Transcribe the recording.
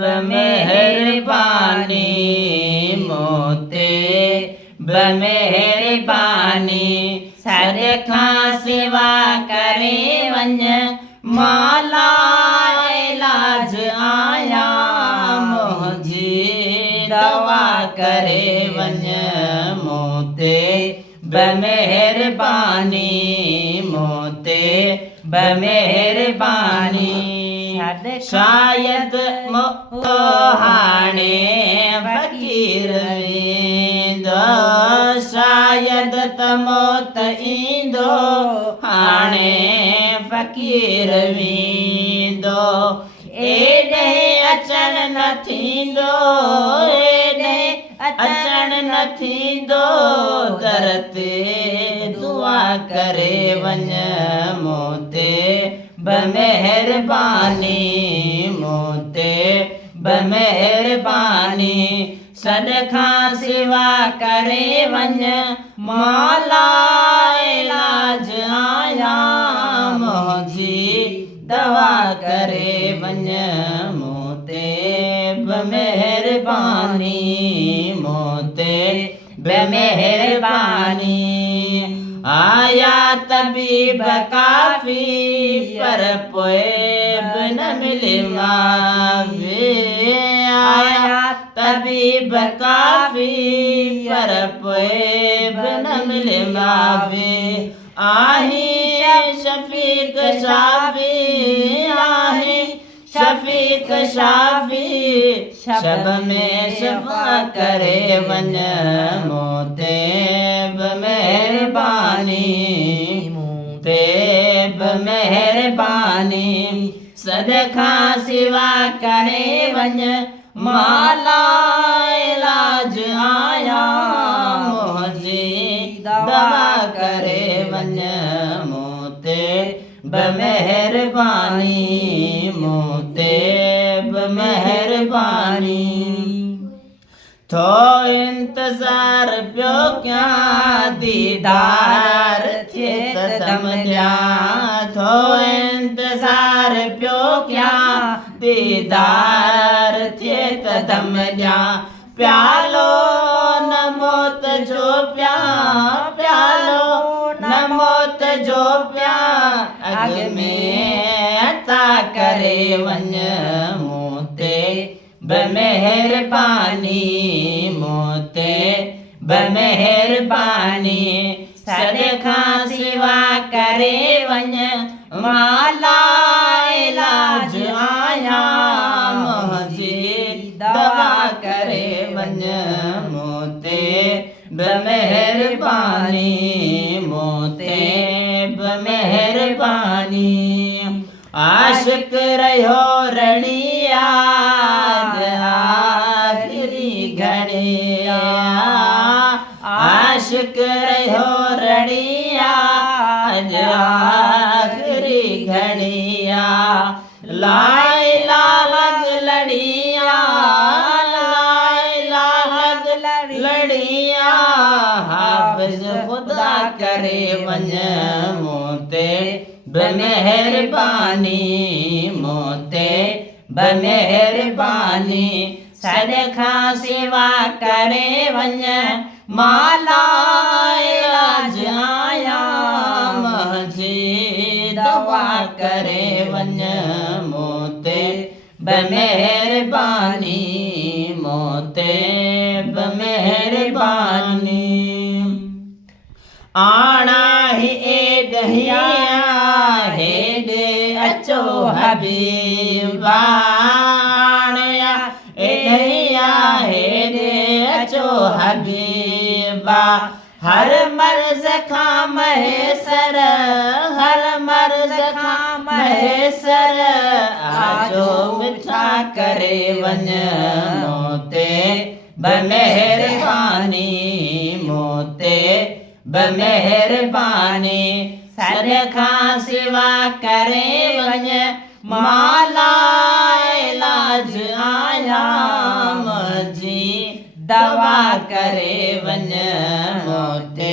बमेहरबानी मोते बमेहरबानी सदखा सेवा करे वञ माला इलाज आया मुंहिंजी दवा करे वञ मोते बमेहरबानी मोते बमेहरबानी शायद मुक्तो हाणे फ़कीर वेंदो शायद त मौत ईंदो हाणे फ़कीर वेंदो एॾे अचण न थींदो एॾे अचण न थींदो दर ते दुआ करे वञ मोते बमेहरबानी मोते बमेहरबानी सदखा सेवा करे वञ मौला इलाज आया मुंहिंजी दवा करे वञ मोते बमेहरबानी मोते बमेहरबानी आया तबीब काफ़ी पर पोइ बि न मिले माफ़ी आया तबीब काफ़ी पर पोइ बि न मिले माफ़ी आही शफ़ीक शाफ़ी आही शफ़ीक शाफ़ी शब में शफ़ा करे वञ मोते बमेहरबानी मोते बमेहरबानी सदखा सेवा करे वञ माला इलाज आया मुंहिंजी दवा करे वञ मोते बमेहरबानी मोते बमेहरबानी थो इंतज़ार पियो कयां दीदार थिए त दम ॾियां थो इंतज़ार पियो कयां दीदार थिए त दम ॾियां प्यालो न मौत जो पिया प्यालो न मौत जो पिया अॻ में अता करे वञ मोते बमेहरबानी मोते बमेहरबानी सदखा सेवा करे वञ माला इलाज आया मुंहिंजी दवा करे वञ मोते बमेहरबानी मोते बमेहरबानी आशिक रहियो रणिया आखिरी घड़िया आशिक रहियो रणिया आखिरी घड़िया लाइला लग लड़िया लाइला लग लड़िया हाफ़िज़ खुदा करे वञ मोते बमेहरबानी मोते बमेहरबानी सदखा सेवा करे वञ माला इलाज आया मुंहिंजी दवा करे वञ मोते बमेहरबानी मोते बमेहरबानी आना ही एॾहिया हेॾे अचो हबीबा आणिया एॾहिया हेॾे अचो हबीबा हर मर्ज़ खां महेसर हर मर्ज़ खां महेसर आजो मिठा करे वञ मोते बमेहरबानी मोते बमेहरबानी सदखा सेवा करे वञ माला इलाज आया मुंहिंजी दवा करे वञ मोते